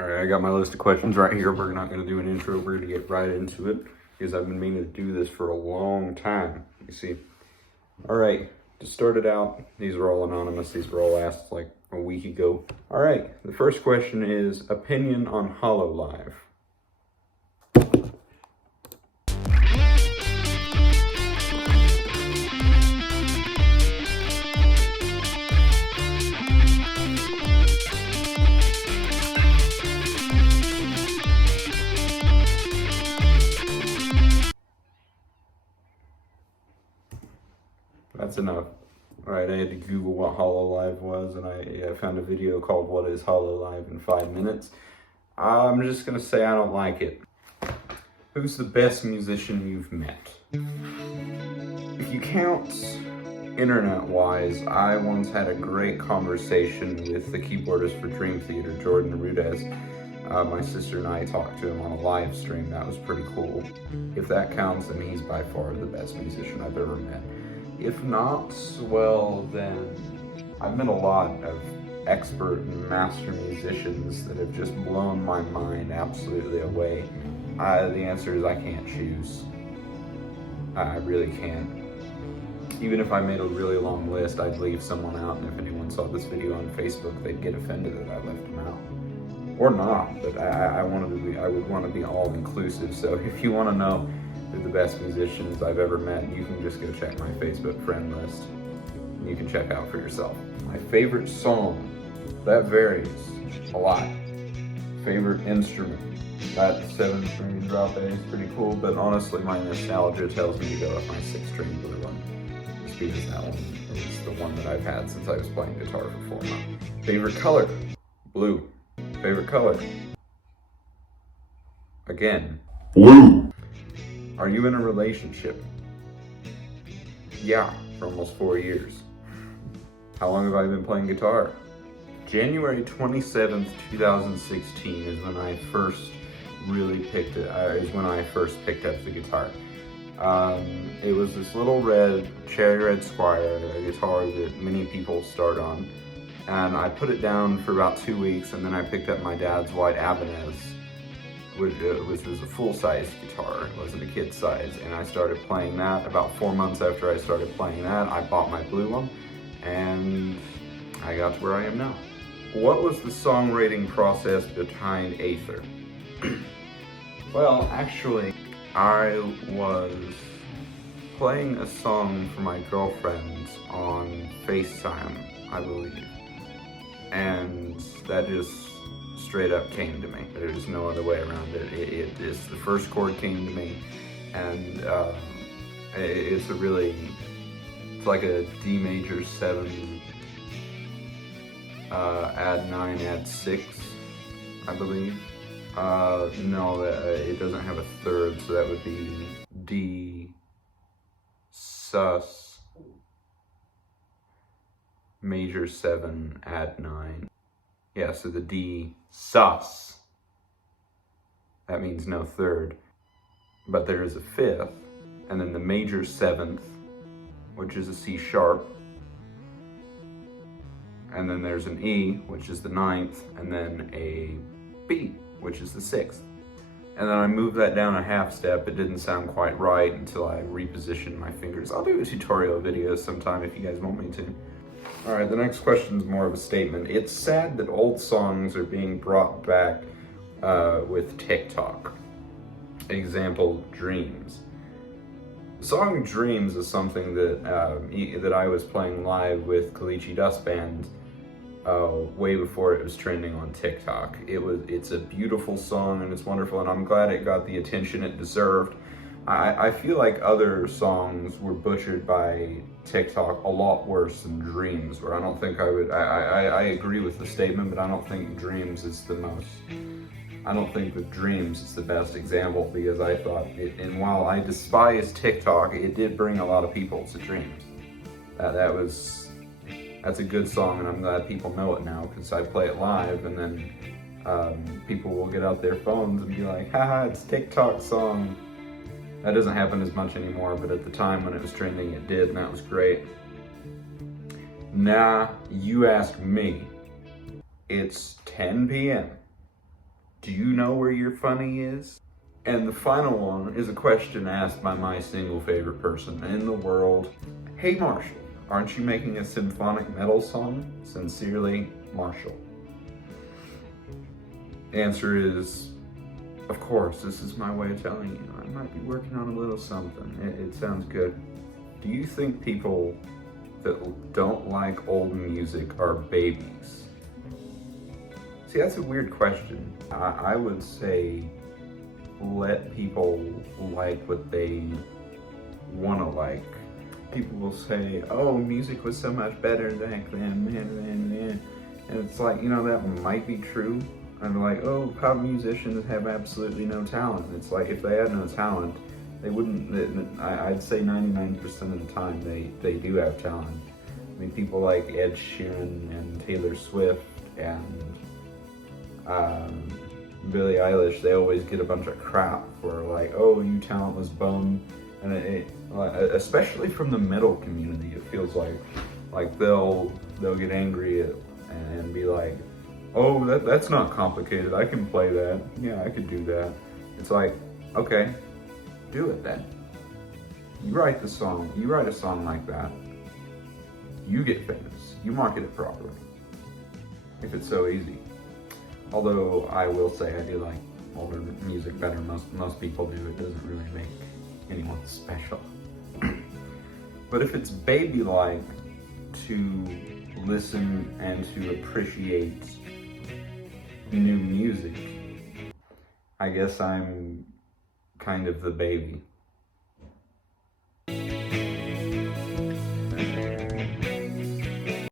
Alright, I got my list of questions right here. We're not going to do an intro. We're going to get right into it because I've been meaning to do this for a long time. You see. Alright, to start it out, these were all anonymous. These were all asked like a week ago. Alright, the first question is opinion on Hololive. That's enough. Alright, I had to Google what Hololive was, and I found a video called What is Hololive in 5 minutes. I'm just going to say I don't like it. Who's the best musician you've met? If you count internet-wise, I once had a great conversation with the keyboardist for Dream Theater, Jordan Rudez. My sister and I talked to him on a live stream. That was pretty cool. If that counts, then he's by far the best musician I've ever met. If not, well then, I've met a lot of expert and master musicians that have just blown my mind absolutely away. The answer is I can't choose. I really can't. Even if I made a really long list, I'd leave someone out, and if anyone saw this video on Facebook, they'd get offended that I left them out. Or not, but I would want to be all-inclusive, so if you want to know who the best musicians I've ever met, you can just go check my Facebook friend list. You can check out for yourself. My favorite song, that varies a lot. Favorite instrument, that 7-string drop A is pretty cool, but honestly my nostalgia tells me to go with my 6-string blue one. Just because that one is the one that I've had since I was playing guitar for 4 months. Favorite color, blue. Favorite color, again, blue. Are you in a relationship? Yeah, for almost 4 years. How long have I been playing guitar? January 27th, 2016 is when I first really picked it. Is when I first picked up the guitar. It was this little cherry red Squire, a guitar that many people start on, and I put it down for about 2 weeks, and then I picked up my dad's white Ibanez, which was a full-size guitar. It wasn't a kid size, and I started playing that. About 4 months after I started playing that, I bought my blue one, and I got to where I am now. What was the songwriting process behind Aether? Well, actually, I was playing a song for my girlfriend on FaceTime, I believe, and that just straight up came to me. There's no other way around it. The first chord came to me, and it's like a D major 7, add 9, add 6, I believe. No, it doesn't have a third, so that would be D, sus, major 7, add 9. Yeah, so the D, sus, that means no third, but there is a 5th, and then the major 7th, which is a C sharp, and then there's an E, which is the 9th, and then a B, which is the 6th. And then I moved that down a half step. It didn't sound quite right until I repositioned my fingers. I'll do a tutorial video sometime if you guys want me to. Alright, the next question is more of a statement. It's sad that old songs are being brought back with TikTok. Example, Dreams. The song Dreams is something that I was playing live with Kalichi Dust Band way before it was trending on TikTok. It's a beautiful song and it's wonderful, and I'm glad it got the attention it deserved. I feel like other songs were butchered by TikTok a lot worse than Dreams, where I don't think I agree with the statement, but I don't think Dreams is I don't think that Dreams is the best example, because I thought and while I despise TikTok, it did bring a lot of people to Dreams. That's a good song, and I'm glad people know it now, because I play it live, and then people will get out their phones and be like, haha, it's TikTok song. That doesn't happen as much anymore, but at the time when it was trending, it did, and that was great. Nah, you ask me. It's 10 p.m. Do you know where your funny is? And the final one is a question asked by my single favorite person in the world. Hey Marshall, aren't you making a symphonic metal song? Sincerely, Marshall. The answer is, of course, this is my way of telling you. I might be working on a little something. It sounds good. Do you think people that don't like old music are babies? See, that's a weird question. I would say let people like what they want to like. People will say, oh, music was so much better back then, man. And it's like, that might be true. I'm like, oh, pop musicians have absolutely no talent. It's like, if they had no talent, they wouldn't, I'd say 99% of the time they do have talent. I mean, people like Ed Sheeran and Taylor Swift and Billie Eilish, they always get a bunch of crap for like, oh, you talentless bum. And especially from the metal community, it feels like they'll get angry and be like, oh, that's not complicated. I can play that. Yeah, I could do that. It's like, okay, do it then. You write a song like that. You get famous. You market it properly. If it's so easy. Although I will say I do like older music better. Most people do. It doesn't really make anyone special. But if it's baby-like to listen and to appreciate new music, I guess I'm kind of the baby.